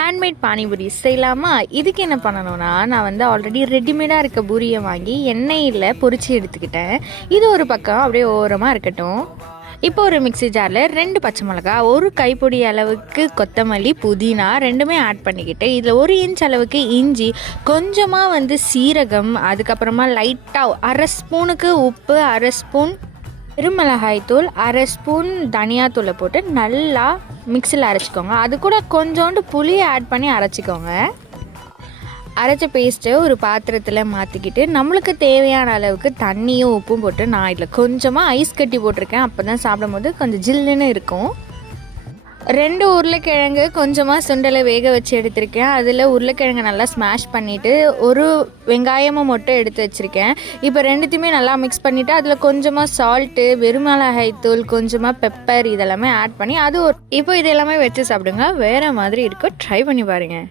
Handmade panipuri செய்யலாமா? இதுக்கு என்ன பண்ணணும்னா, நான் வந்து ஆல்ரெடி ரெடிமேடாக இருக்க பூரியை வாங்கி எண்ணெயில் பொரித்து எடுத்துக்கிட்டேன். இது ஒரு பக்கம் அப்படியே ஓரமாக இருக்கட்டும். இப்போ ஒரு மிக்ஸி ஜாரில் 2 பச்சை மிளகா, 1 கைப்பொடி அளவுக்கு கொத்தமல்லி, புதினா ரெண்டுமே ஆட் பண்ணிக்கிட்டு, இதில் 1 இன்ச் அளவுக்கு இஞ்சி, கொஞ்சமாக வந்து சீரகம், அதுக்கப்புறமா லைட்டாக 1/2 ஸ்பூனுக்கு உப்பு, 1/2 ஸ்பூன் பெருமிளகாய் தூள், 1/2 ஸ்பூன் தனியாத்தூளை போட்டு நல்லா மிக்சியில் அரைச்சிக்கோங்க. அது கூட கொஞ்சோண்டு புளியை ஆட் பண்ணி அரைச்சிக்கோங்க. அரைச்ச பேஸ்ட்டை ஒரு பாத்திரத்தில் மாற்றிக்கிட்டு நம்மளுக்கு தேவையான அளவுக்கு தண்ணியும் உப்பும் போட்டு, நான் இதில் கொஞ்சமாக ஐஸ் கட்டி போட்டிருக்கேன். அப்போ தான் சாப்பிடும் போது கொஞ்சம் ஜில்லுன்னு இருக்கும். 2 உருளைக்கிழங்கு, கொஞ்சமாக சுண்டலை வேக வச்சு எடுத்திருக்கேன். அதில் உருளைக்கிழங்கு நல்லா ஸ்மாஷ் பண்ணிவிட்டு 1 வெங்காயமும் மட்டும் எடுத்து வச்சுருக்கேன். இப்போ ரெண்டுத்தையுமே நல்லா மிக்ஸ் பண்ணிவிட்டு அதில் கொஞ்சமாக சால்ட்டு, வெறுமிளகாய் தூள், கொஞ்சமாக பெப்பர் இதெல்லாமே ஆட் பண்ணி இப்போ இது எல்லாமே வச்சு சாப்பிடுங்க. வேறு மாதிரி இருக்கும். ட்ரை பண்ணி பாருங்கள்.